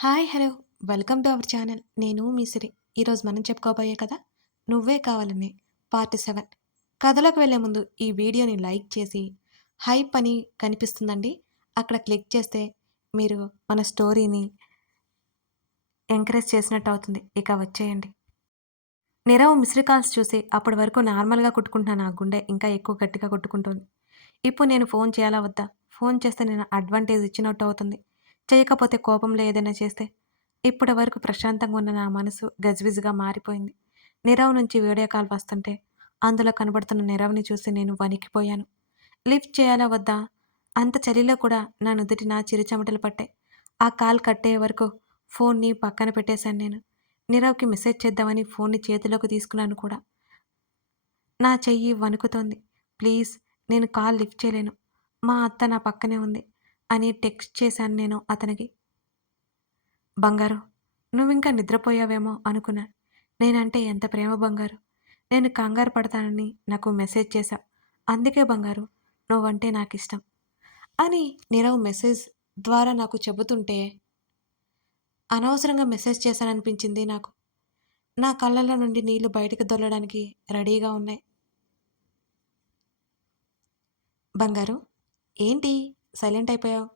Hi hello welcome to our channel. నేను మీ సిరి. ఈరోజు మనం చెప్పుకోబోయే కథ నువ్వే కావాలని పార్ట్ 7. కథలోకి వెళ్ళే ముందు ఈ వీడియోని లైక్ చేసి హైప్ అని కనిపిస్తుందండి, అక్కడ క్లిక్ చేస్తే మీరు మన స్టోరీని ఎంకరేజ్ చేసినట్టు అవుతుంది. ఇక వచ్చేయండి. నీరవ్ మిస్డ్ కాల్స్ చూసి అప్పటి వరకు నార్మల్గా కొట్టుకుంటున్న నా గుండె ఇంకా ఎక్కువ గట్టిగా కొట్టుకుంటోంది. ఇప్పుడు నేను ఫోన్ చేయాలా వద్దా? ఫోన్ చేస్తే నేను అడ్వాంటేజ్ ఇచ్చినట్టు అవుతుంది. చేయకపోతే కోపంలో ఏదైనా చేస్తే? ఇప్పటి వరకు ప్రశాంతంగా ఉన్న నా మనసు గజిబిజిగా మారిపోయింది. నీరవ్ నుంచి వీడియో కాల్ వస్తుంటే అందులో కనబడుతున్న నీరవ్‌ని చూసి నేను వణికిపోయాను. లిఫ్ట్ చేయాలా వద్దా? అంత చలిలో కూడా నా నుదుటిన చిరుచెమటలు పట్టాయి. ఆ కాల్ కట్టయ్యే వరకు ఫోన్‌ని పక్కన పెట్టేశాను నేను. నీరవ్‌కి మెసేజ్ చేద్దామని ఫోన్‌ని చేతిలోకి తీసుకున్నాను కూడా. నా చెయ్యి వణుకుతోంది. ప్లీజ్, నేను కాల్ లిఫ్ట్ చేయలేను. మా అత్త నా పక్కనే ఉంది అని టెక్స్ట్ చేశాను నేను అతనికి. బంగారు, నువ్వింకా నిద్రపోయావేమో అనుకున్నా. నేనంటే ఎంత ప్రేమ బంగారు. నేను కంగారు పడతానని నాకు మెసేజ్ చేశావు. అందుకే బంగారు, నువ్వంటే నాకిష్టం అని నీరవ్ మెసేజ్ ద్వారా నాకు చెబుతుంటే అనవసరంగా మెసేజ్ చేశాననిపించింది నాకు. నా కళ్ళల్లో నుండి నీళ్లు బయటకు దొర్లడానికి రెడీగా ఉన్నాయి. బంగారు, ఏంటి సైలెంట్ అయిపోయావు?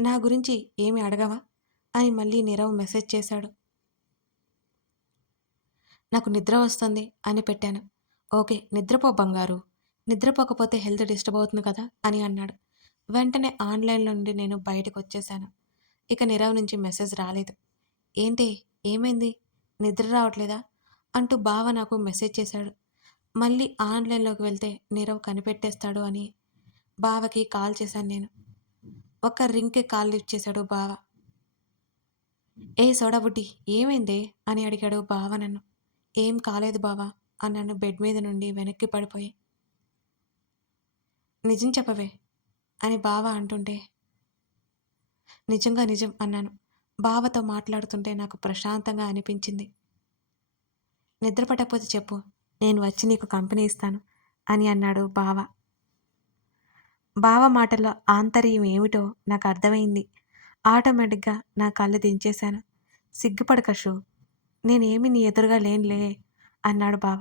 నా గురించి ఏమి అడగవా? అని మళ్ళీ నీరవ్ మెసేజ్ చేశాడు. నాకు నిద్ర వస్తుంది అని పెట్టాను. ఓకే, నిద్రపో బంగారు. నిద్రపోకపోతే హెల్త్ డిస్టర్బ్ అవుతుంది కదా అని అన్నాడు. వెంటనే ఆన్‌లైన్‌లో నుండి నేను బయటకొచ్చేశాను. ఇక నీరవ్ నుంచి మెసేజ్ రాలేదు. ఏంటి, ఏమైంది? నిద్ర రావట్లేదా? అంటూ బావ నాకు మెసేజ్ చేశాడు. మళ్ళీ ఆన్‌లైన్‌లోకి వెళ్తే నీరవ్ కనిపెట్టేస్తాడు అని బావకి కాల్ చేశాను నేను. ఒక్క రింగ్‌కి కాల్ లిఫ్ట్ చేశాడు బావ. ఏ సోడా బుడ్డి, ఏమైందే అని అడిగాడు బావ నన్ను. ఏం కాలేదు బావ అన్నాను బెడ్ మీద నుండి వెనక్కి పడిపోయి. నిజం చెప్పవే అని బావ అంటుంటే నిజంగా నిజం అన్నాను. బావతో మాట్లాడుతుంటే నాకు ప్రశాంతంగా అనిపించింది. నిద్ర పట్టకపోతే చెప్పు, నేను వచ్చి నీకు కంపెనీ ఇస్తాను అని అన్నాడు బావ. బావ మాటల్లో ఆంతర్యం ఏమిటో నాకు అర్థమైంది. ఆటోమేటిక్‌గా నా కళ్ళు దించేశాను. సిగ్గుపడకు అషు, నేనేమి నీ ఎదురుగా లేనులే అన్నాడు బావ.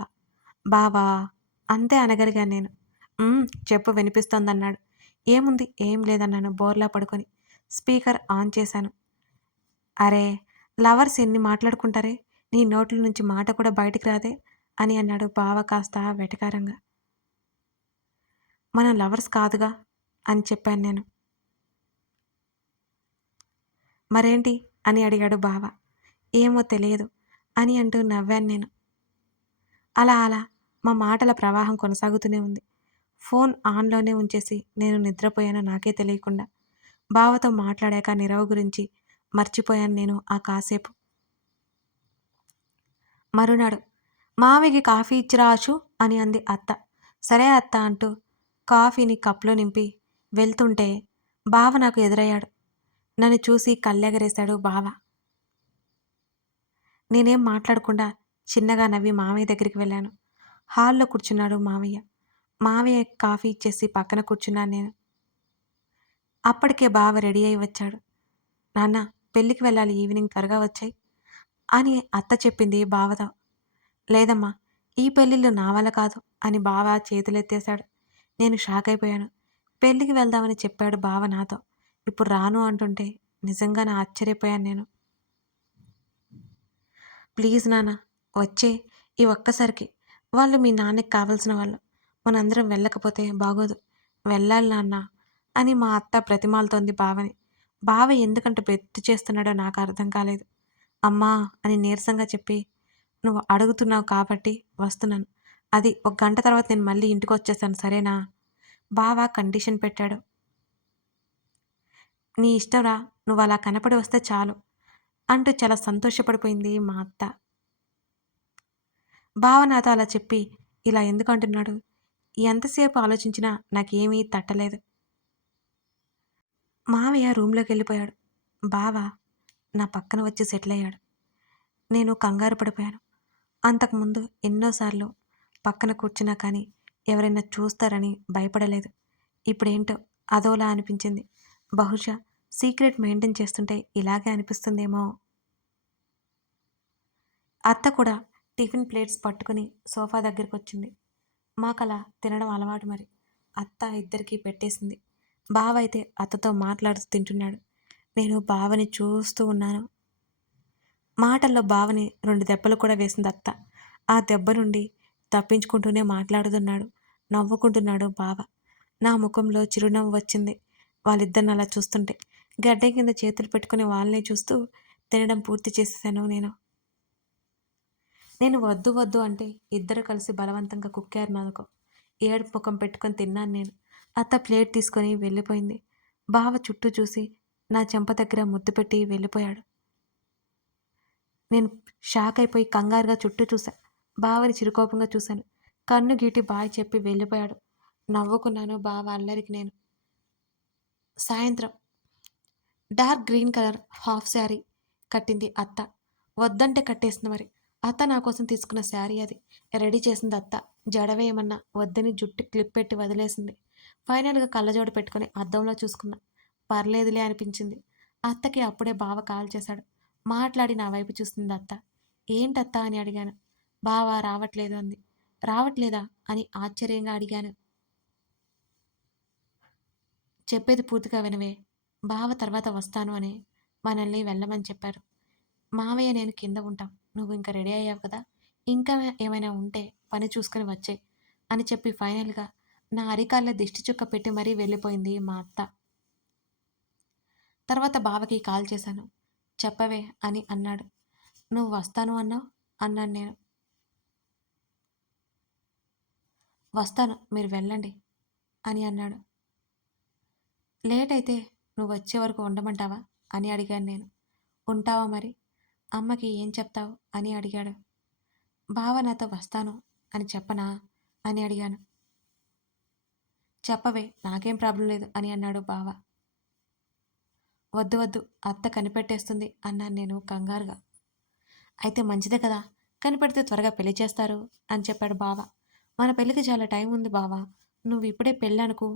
బావా, అంతే అనగలిగాను నేను. చెప్పు వినిపిస్తోందన్నాడు. ఏముంది, ఏం లేదన్నాను బోర్లా పడుకొని. స్పీకర్ ఆన్ చేశాను. అరే, లవర్స్ ఎన్ని మాట్లాడుకుంటారే, నీ నోట్ల నుంచి మాట కూడా బయటికి రాదే అని అన్నాడు బావ కాస్త వెటకారంగా. మనం లవర్స్ కాదుగా అని చెప్పాను నేను. మరేంటి అని అడిగాడు బావ. ఏమో తెలియదు అని అంటూ నవ్వాను నేను. అలా అలా మా మాటల ప్రవాహం కొనసాగుతూనే ఉంది. ఫోన్ ఆన్‌లోనే ఉంచేసి నేను నిద్రపోయాను నాకే తెలియకుండా. బావతో మాట్లాడాక నీరవ్ గురించి మర్చిపోయాను నేను ఆ కాసేపు. మరునాడు, మావయ్యకి కాఫీ ఇచ్చిరా ఆచు అని అంది అత్త. సరే అత్త అంటూ కాఫీని కప్‌లో నింపి వెళ్తుంటే బావ నాకు ఎదురయ్యాడు. నన్ను చూసి కళ్ళెగరేశాడు బావ. నేనేం మాట్లాడకుండా చిన్నగా నవ్వి మావయ్య దగ్గరికి వెళ్ళాను. హాల్‌లో కూర్చున్నాడు మావయ్య. మావయ్యకి కాఫీ ఇచ్చేసి పక్కన కూర్చున్నాను నేను. అప్పటికే బావ రెడీ అయి వచ్చాడు. నాన్న, పెళ్ళికి వెళ్ళాలి, ఈవినింగ్ త్వరగా వచ్చేయి అని అత్త చెప్పింది బావతో. లేదమ్మా, ఈ పెళ్ళిళ్ళు నా వల్ల కాదు అని బావ చేతులెత్తేశాడు. నేను షాక్ అయిపోయాను. పెళ్ళికి వెళ్దామని చెప్పాడు బావ నాతో. ఇప్పుడు రాను అంటుంటే నిజంగానే ఆశ్చర్యపోయాను నేను. ప్లీజ్ నాన్న, వచ్చేయి ఈ ఒక్కసారికి. వాళ్ళు మీ నాన్నకి కావాల్సిన వాళ్ళు. మనందరం వెళ్ళకపోతే బాగోదు. వెళ్ళాలి నాన్న అని మా అత్త బ్రతిమాలుతోంది బావని. బావ ఎందుకంత బెట్టు చేస్తున్నాడో నాకు అర్థం కాలేదు. అమ్మా అని నీరసంగా చెప్పి, నువ్వు అడుగుతున్నావు కాబట్టి వస్తున్నాను. అది ఒక గంట తర్వాత నేను మళ్ళీ ఇంటికొచ్చేస్తాను సరేనా? బావ కండిషన్ పెట్టాడు. నీ ఇష్టంరా, నువ్వలా కనపడి వస్తే చాలు అంటూ చాలా సంతోషపడిపోయింది మా అత్త. బావ నాతో అలా చెప్పి ఇలా ఎందుకు అంటున్నాడు? ఎంతసేపు ఆలోచించినా నాకేమీ తట్టలేదు. మావయ్య రూమ్‌లోకెళ్ళిపోయాడు. బావ నా పక్కన వచ్చి సెటిల్ అయ్యాడు. నేను కంగారు పడిపోయాను. అంతకుముందు ఎన్నోసార్లు పక్కన కూర్చున్నా కానీ ఎవరైనా చూస్తారని భయపడలేదు. ఇప్పుడేంటో అదోలా అనిపించింది. బహుశా సీక్రెట్ మెయింటైన్ చేస్తుంటే ఇలాగే అనిపిస్తుందేమో అత్త కూడా టిఫిన్ ప్లేట్స్ పట్టుకుని సోఫా దగ్గరికొచ్చింది. మాకలా తినడం అలవాటు మరి. అత్త ఇద్దరికీ పెట్టేసింది. బావ అయితే అత్తతో మాట్లాడుతూ తింటున్నాడు. నేను బావని చూస్తూ ఉన్నాను. మాటల్లో బావని 2 దెబ్బలు కూడా వేసింది అత్త. ఆ దెబ్బ నుండి తప్పించుకుంటూనే మాట్లాడుతున్నాడు. నవ్వుకుంటున్నాడు బావ. నా ముఖంలో చిరునవ్వు వచ్చింది. వాళ్ళిద్దరిని అలా చూస్తుంటే. గడ్డం కింద చేతులు పెట్టుకుని వాళ్ళనే చూస్తూ తినడం పూర్తి చేసేసాను నేను. నేను వద్దు వద్దు అంటే ఇద్దరు కలిసి బలవంతంగా కుక్కారు నాలుకో. ఏడుపు ముఖం పెట్టుకొని తిన్నాను నేను. అత్త ప్లేట్ తీసుకొని వెళ్ళిపోయింది. బావ చుట్టూ చూసి నా చెంప దగ్గర ముద్దు పెట్టి వెళ్ళిపోయాడు. నేను షాక్ అయిపోయి కంగారుగా చుట్టూ చూసా. బావని చిరుకోపంగా చూశాను. కన్ను గీటి బాయ్ చెప్పి వెళ్ళిపోయాడు. నవ్వుకున్నాను బావ అల్లరికి నేను. సాయంత్రం dark green colour half sari కట్టింది అత్త. వద్దంటే కట్టేసింది మరి. అత్త నా కోసం తీసుకున్న శారీ అది. రెడీ చేసింది అత్త. జడవేయమన్నా వద్దని జుట్టు క్లిప్ పెట్టి వదిలేసింది. ఫైనల్‌గా కళ్ళజోడు పెట్టుకొని అద్దంలో చూసుకున్నా. పర్లేదులే అనిపించింది. అత్తకి అప్పుడే బావ కాల్ చేశాడు. మాట్లాడి నా వైపు చూస్తుంది అత్త. ఏంటత్తా అని అడిగాను. బావ రావట్లేదు అంది. రావట్లేదా అని ఆశ్చర్యంగా అడిగాను. చెప్పేది పూర్తిగా వినవే. బావ తర్వాత వస్తాను అని మనల్ని వెళ్ళమని చెప్పారు. మావయ్య నేను కింద ఉంటాం. నువ్వు ఇంక రెడీ అయ్యావు కదా! ఇంకా ఏమైనా ఉంటే పని చూసుకొని వచ్చేయి అని చెప్పి ఫైనల్‌గా నా అరికాళ్ళ దిష్టి చుక్క పెట్టి మరీ వెళ్ళిపోయింది మా అత్త. తర్వాత బావకి కాల్ చేశాను. చెప్పవే అని అన్నాడు. నువ్వు వస్తాను అన్నావు అన్నాను నేను. వస్తాను మీరు వెళ్ళండి అని అన్నాడు. లేట్ అయితే నువ్వు వచ్చే వరకు ఉండమంటావా అని అడిగాను నేను. ఉంటావా మరి? అమ్మకి ఏం చెప్తావు అని అడిగాడు. బావ నాతో వస్తాను అని చెప్పనా అని అడిగాను. చెప్పవే నాకేం ప్రాబ్లం లేదు అని అన్నాడు బావ. వద్దు వద్దు అత్త కనిపెట్టేస్తుంది అన్నాను నేను కంగారుగా. అయితే మంచిదే కదా! కనిపెడితే త్వరగా పెళ్లి చేస్తారు అని చెప్పాడు బావ. మన పెళ్ళికి చాలా టైం ఉంది బావ. నువ్వు ఇప్పుడే పెళ్ళనుకో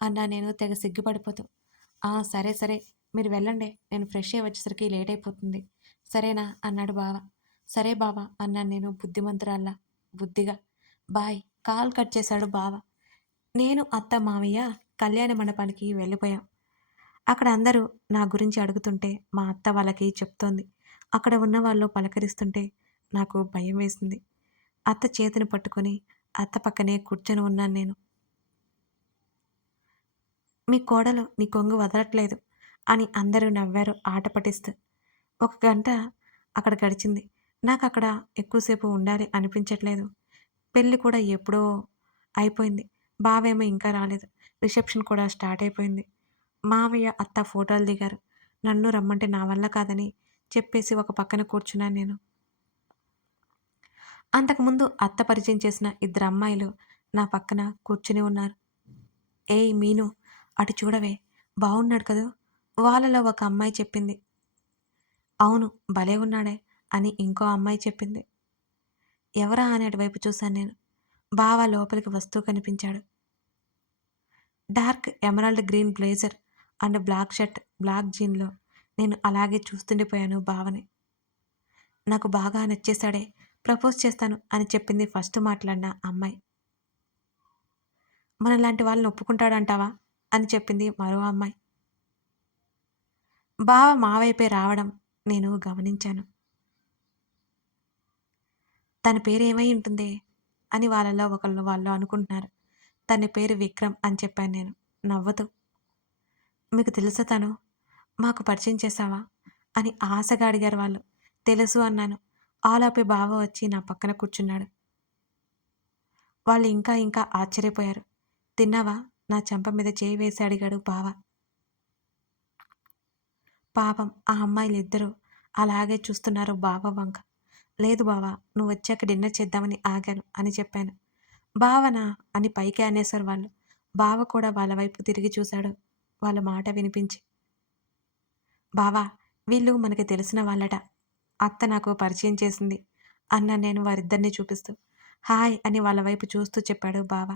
అన్నా నేను తెగ సిగ్గుపడిపోతూ. ఆ సరే సరే మీరు వెళ్ళండి. నేను ఫ్రెష్ అయ్యి వచ్చేసరికి లేట్ అయిపోతుంది. సరేనా అన్నాడు బావ. సరే బావ అన్నాను నేను బుద్ధిమంతురాల్లా బుద్ధిగా. బాయ్ కాల్ కట్ చేశాడు బావ. నేను, అత్త, మావయ్య కళ్యాణ మండపానికి వెళ్ళిపోయాం. అక్కడ అందరూ నా గురించి అడుగుతుంటే మా అత్త వాళ్ళకి చెప్తోంది. అక్కడ ఉన్నవాళ్ళు పలకరిస్తుంటే నాకు భయం వేసింది. అత్త చేతిని పట్టుకొని అత్త పక్కనే కూర్చొని ఉన్నాను నేను. మీ కోడలు నీ కొంగు వదలట్లేదు అని అందరూ నవ్వారు ఆట పట్టిస్తూ. ఒక గంట అక్కడ గడిచింది. నాకక్కడ ఎక్కువసేపు ఉండాలి అనిపించట్లేదు. పెళ్లి కూడా ఎప్పుడో అయిపోయింది. బావేమో ఇంకా రాలేదు. రిసెప్షన్ కూడా స్టార్ట్ అయిపోయింది. మావయ్య, అత్త ఫోటోలు దిగారు. నన్ను రమ్మంటే నా వల్ల కాదని చెప్పేసి ఒక పక్కన కూర్చున్నాను నేను. అంతకుముందు అత్త పరిచయం చేసిన ఇద్దరు అమ్మాయిలు నా పక్కన కూర్చుని ఉన్నారు. ఏయ్ మీను అటు చూడవే బావున్నాడు కదూ! వాళ్ళలో ఒక అమ్మాయి చెప్పింది. అవును భలే ఉన్నాడే అని ఇంకో అమ్మాయి చెప్పింది. ఎవరా అని అటువైపు చూశాను నేను. బావ లోపలికి వస్తూ కనిపించాడు. Dark emerald green blazer and black shirt, black జీన్‌లో. నేను అలాగే చూస్తుండిపోయాను బావని. నాకు బాగా నచ్చేసాడే. ప్రపోజ్ చేస్తాను అని చెప్పింది ఫస్ట్ మాట్లాడిన అమ్మాయి. మనలాంటి వాళ్ళని ఒప్పుకుంటాడంటావా? అని చెప్పింది మరో అమ్మాయి. బావ మా వైపే రావడం నేను గమనించాను. తన పేరేమై ఉంటుందే? అని వాళ్ళలో ఒకళ్ళు వాళ్ళు అనుకుంటున్నారు. తన పేరు విక్రమ్ అని చెప్పాను నేను నవ్వుతూ. మీకు తెలుసా తను? మాకు పరిచయం చేశావా? అని ఆశగా అడిగారు వాళ్ళు. తెలుసు అన్నాను. ఆలోపే బావ వచ్చి నా పక్కన కూర్చున్నాడు. వాళ్ళు ఇంకా ఇంకా ఆశ్చర్యపోయారు. తిన్నావా? నా చెంప మీద చేయి వేసి అడిగాడు బావ. పాపం ఆ అమ్మాయిలిద్దరూ అలాగే చూస్తున్నారు బావ వంక. లేదు బావ నువ్వొచ్చాక డిన్నర్ చేద్దామని ఆగాను అని చెప్పాను. బావనా అని పైకి అనేశారు వాళ్ళు. బావ కూడా వాళ్ళ వైపు తిరిగి చూశాడు. వాళ్ళ మాట వినిపించి. బావా వీళ్ళు మనకి తెలిసిన వాళ్ళట. అత్త నాకు పరిచయం చేసింది అన్నాను నేను వారిద్దరిని చూపిస్తూ. హాయ్ అని వాళ్ళ వైపు చూస్తూ చెప్పాడు బావ.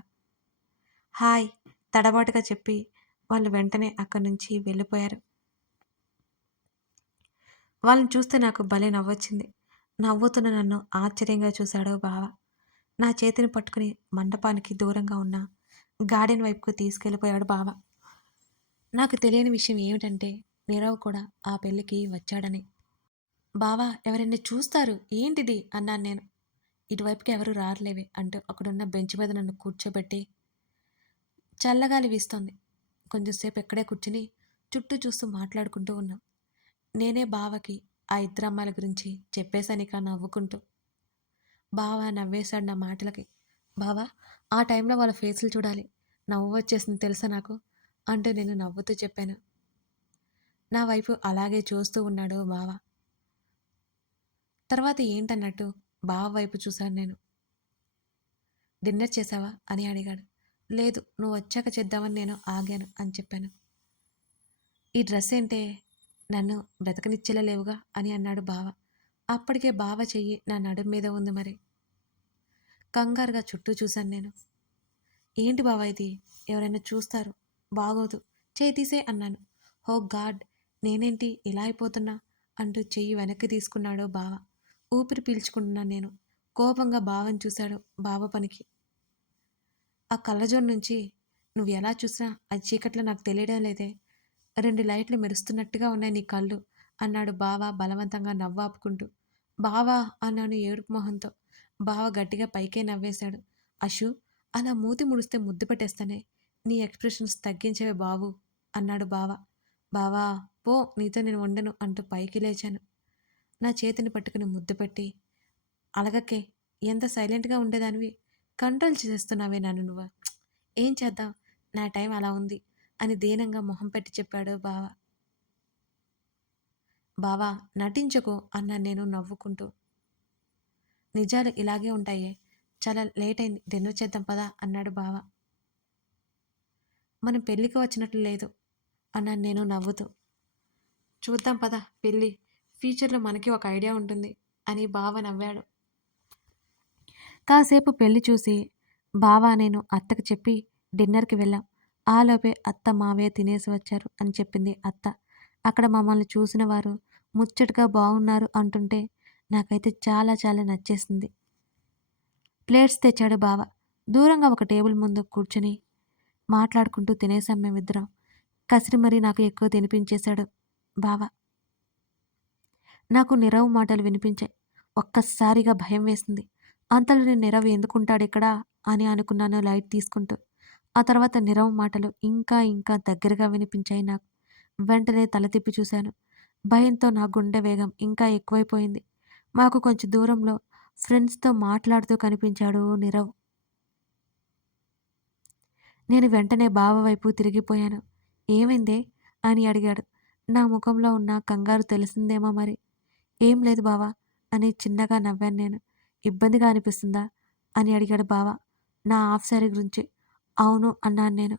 హాయ్ తడబాటుగా చెప్పి వాళ్ళు వెంటనే అక్కడి నుంచి వెళ్ళిపోయారు. వాళ్ళని చూస్తే నాకు భలే నవ్వొచ్చింది. నవ్వుతున్న నన్ను ఆశ్చర్యంగా చూశాడు బావ. నా చేతిని పట్టుకుని మండపానికి దూరంగా ఉన్న గార్డెన్ వైపుకు తీసుకెళ్ళిపోయాడు బావ. నాకు తెలియని విషయం ఏమిటంటే నీరవ్ కూడా ఆ పెళ్ళికి వచ్చాడని. బావా ఎవరైనా చూస్తారు ఏంటిది అన్నాను నేను. ఇటువైపుకి ఎవరు రారులేవే అంటూ అక్కడున్న బెంచ్ మీద నన్ను కూర్చోబెట్టి చల్లగాలి వీస్తోంది. కొంచెం సేపు ఇక్కడే కూర్చుని చుట్టూ చూస్తూ మాట్లాడుకుంటూ ఉన్నాం. నేనే బావకి ఆ ఇద్దరు అమ్మాయిల గురించి చెప్పేశానిక నవ్వుకుంటూ. బావ నవ్వేశాడు నా మాటలకి. బావా ఆ టైంలో వాళ్ళ ఫేసులు చూడాలి. నవ్వు వచ్చేసింది తెలుసా నాకు అంటూ నేను నవ్వుతూ చెప్పాను. నా వైపు అలాగే చూస్తూ ఉన్నాడు బావ. తర్వాత ఏంటన్నట్టు బావ వైపు చూశాను నేను. డిన్నర్ చేశావా అని అడిగాడు. లేదు నువ్వు వచ్చాక చేద్దామని నేను ఆగాను అని చెప్పాను. ఈ డ్రెస్ ఏంటే నన్ను బ్రతకనిచ్చేలా లేవుగా అని అన్నాడు బావ. అప్పటికే బావ చెయ్యి నా నడుం మీద ఉంది మరి. కంగారుగా చుట్టూ చూశాను నేను. ఏంటి బావా ఇది ఎవరైనా చూస్తారు బాగోదు చేయి తీసే అన్నాను. హో గాడ్ నేనేంటి ఇలా అయిపోతున్నా అంటూ చెయ్యి వెనక్కి తీసుకున్నాడు బావ. ఊపిరి పీల్చుకుంటున్నాను నేను. కోపంగా బావని చూశాడు బావ పనికి. ఆ కళ్ళజోడు నుంచి నువ్వు ఎలా చూసినా అది చీకట్లో నాకు తెలియడం లేదే. 2 లైట్లు మెరుస్తున్నట్టుగా ఉన్నాయి నీ కళ్ళు అన్నాడు బావ బలవంతంగా నవ్వాపుకుంటూ. బావా అన్నాను ఏడుపు మొహంతో. బావ గట్టిగా పైకే నవ్వేశాడు. అషు అలా మూతి ముడిస్తే ముద్దు పెట్టేస్తానే. నీ ఎక్స్ప్రెషన్స్ తగ్గించవే బావు అన్నాడు బావ. బావా పో నీతో నేను ఉండను అంటూ పైకి లేచాను. నా చేతిని పట్టుకుని ముద్దు పెట్టి అలగకే ఎంత సైలెంట్గా ఉండేదానివి కంట్రోల్ చేస్తున్నావే నన్ను నువ్వు. ఏం చేద్దాం నా టైం అలా ఉంది అని దీనంగా మొహం పెట్టి చెప్పాడు బావ. బావా నటించకు అన్నాను నేను నవ్వుకుంటూ. నిజాలు ఇలాగే ఉంటాయే. చాలా లేట్ అయింది డిన్నర్ చేద్దాం పదా అన్నాడు బావ. మనం పెళ్ళికి వచ్చినట్లు లేదు అన్నాను నేను నవ్వుతూ. చూద్దాం పద పెళ్ళి ఫ్యూచర్లో మనకి ఒక ఐడియా ఉంటుంది అని బావ నవ్వాడు. కాసేపు పెళ్లి చూసి బావ నేను అత్తకు చెప్పి డిన్నర్కి వెళ్ళాం. ఆలోపే అత్త మావయ్య తినేసి వచ్చారు అని చెప్పింది అత్త. అక్కడ మమ్మల్ని చూసిన వారు ముచ్చటగా బాగున్నారు అంటుంటే నాకైతే చాలా చాలా నచ్చేసింది. ప్లేట్స్ తెచ్చాడు బావ. దూరంగా ఒక టేబుల్ ముందు కూర్చుని మాట్లాడుకుంటూ తినేసాం మేమిద్దరం. కసిరి మరీ నాకు ఎక్కువ తినిపించేశాడు బావ. నాకు నీరవ్ మాటలు వినిపించాయి. ఒక్కసారిగా భయం వేసింది. అంతలోనే నీరవ్ ఎందుకుంటాడిక్కడ అని అనుకున్నాను లైట్ తీసుకుంటూ. ఆ తర్వాత నీరవ్ మాటలు ఇంకా ఇంకా దగ్గరగా వినిపించాయి నాకు. వెంటనే తల తిప్పి చూశాను. భయంతో నా గుండె వేగం ఇంకా ఎక్కువైపోయింది. మాకు కొంచెం దూరంలో ఫ్రెండ్స్‌తో మాట్లాడుతూ కనిపించాడు నీరవ్. నేను వెంటనే బావ వైపు తిరిగిపోయాను. ఏమైందే అని అడిగాడు. నా ముఖంలో ఉన్న కంగారు తెలిసిందేమో మరి. ఏం లేదు బావా అని చిన్నగా నవ్వాను నేను. ఇబ్బందిగా అనిపిస్తుందా అని అడిగాడు బావ. నా హాఫ్ శారీ గురించి. అవును అన్నాను నేను.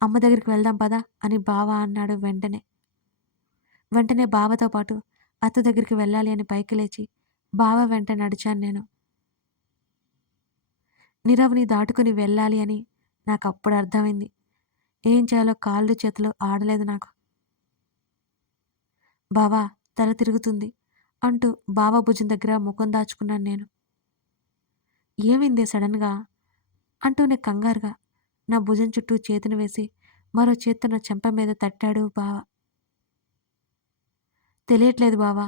అమ్మ దగ్గరికి వెళ్దాం పదా అని బావ అన్నాడు వెంటనే. వెంటనే బావతో పాటు అత్త దగ్గరికి వెళ్ళాలి అని పైకి లేచి బావ వెంట నడిచాను నేను. నీరవ్‌ని దాటుకుని వెళ్ళాలి అని నాకప్పుడు అర్థమైంది. ఏం చేయాలో కాళ్ళు చేతులు ఆడలేదు నాకు. బావా తల తిరుగుతుంది అంటూ బావ భుజం దగ్గర ముఖం దాచుకున్నాను నేను. ఏమైందే సడన్‌గా అంటూనే కంగారుగా నా భుజం చుట్టూ చేతిని వేసి మరో చేత్తో నా చెంప మీద తట్టాడు బావ. తెలియట్లేదు బావా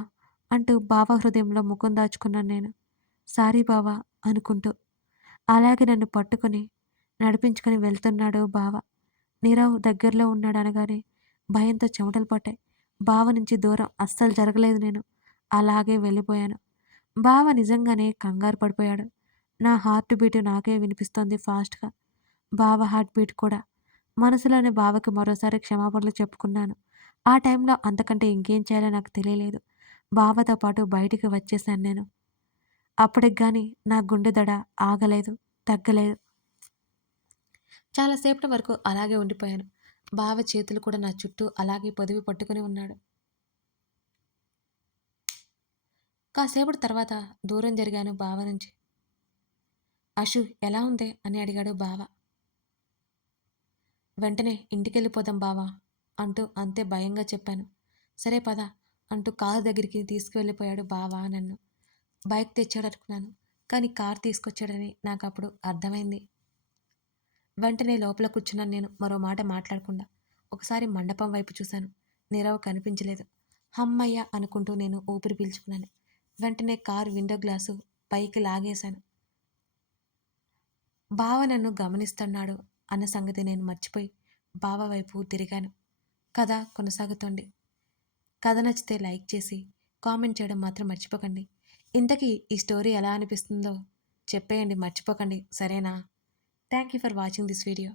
అంటూ బావ హృదయంలో ముఖం దాచుకున్నాను నేను. సారీ బావా అనుకుంటూ. అలాగే నన్ను పట్టుకొని నడిపించుకొని వెళ్తున్నాడు బావ. నీరవ్ దగ్గరలో ఉన్నాడు అనగానే భయంతో చెమటలు పట్టాయి. బావ నుంచి దూరం అస్సలు జరగలేదు నేను. అలాగే వెళ్ళిపోయాను. బావ నిజంగానే కంగారు పడిపోయాడు. నా హార్ట్ బీట్ నాకే వినిపిస్తోంది ఫాస్ట్‌గా. బావ హార్ట్ బీట్ కూడా. మనసులోనే బావకి మరోసారి క్షమాపణలు చెప్పుకున్నాను. ఆ టైంలో అంతకంటే ఇంకేం చేయాలో నాకు తెలియలేదు. బావతో పాటు బయటికి వచ్చేశాను నేను. అప్పటికి గాని నా గుండె దడ ఆగలేదు, తగ్గలేదు. చాలా సేపటి వరకు అలాగే ఉండిపోయాను. బావ చేతులు కూడా నా చుట్టూ అలాగే పొదివి పట్టుకుని ఉన్నాడు. కాసేపటి తర్వాత దూరం జరిగాను బావ నుంచి. అషు ఎలా ఉందే అని అడిగాడు బావ. వెంటనే ఇంటికెళ్ళిపోదాం బావా అంటూ అంతే భయంగా చెప్పాను. సరే పద అంటూ కారు దగ్గరికి తీసుకువెళ్ళిపోయాడు బావ నన్ను. బైక్ తెచ్చాడనుకున్నాను. కానీ కారు తీసుకొచ్చాడని నాకప్పుడు అర్థమైంది. వెంటనే లోపల కూర్చున్నాను నేను మరో మాట మాట్లాడకుండా. ఒకసారి మండపం వైపు చూశాను. నీరవ్ కనిపించలేదు. హమ్మయ్య! అనుకుంటూ నేను ఊపిరి పీల్చుకున్నాను. వెంటనే కారు విండో గ్లాసు పైకి లాగేశాను. బావ నన్ను గమనిస్తున్నాడు అన్న సంగతి నేను మర్చిపోయి బావ వైపు తిరిగాను. కథ కొనసాగుతోంది. కథ నచ్చితే లైక్ చేసి, కామెంట్ చేయడం మాత్రం మర్చిపోకండి. ఇంతకీ ఈ స్టోరీ ఎలా అనిపిస్తుందో చెప్పేయండి మర్చిపోకండి. సరేనా? Thank you for watching this video.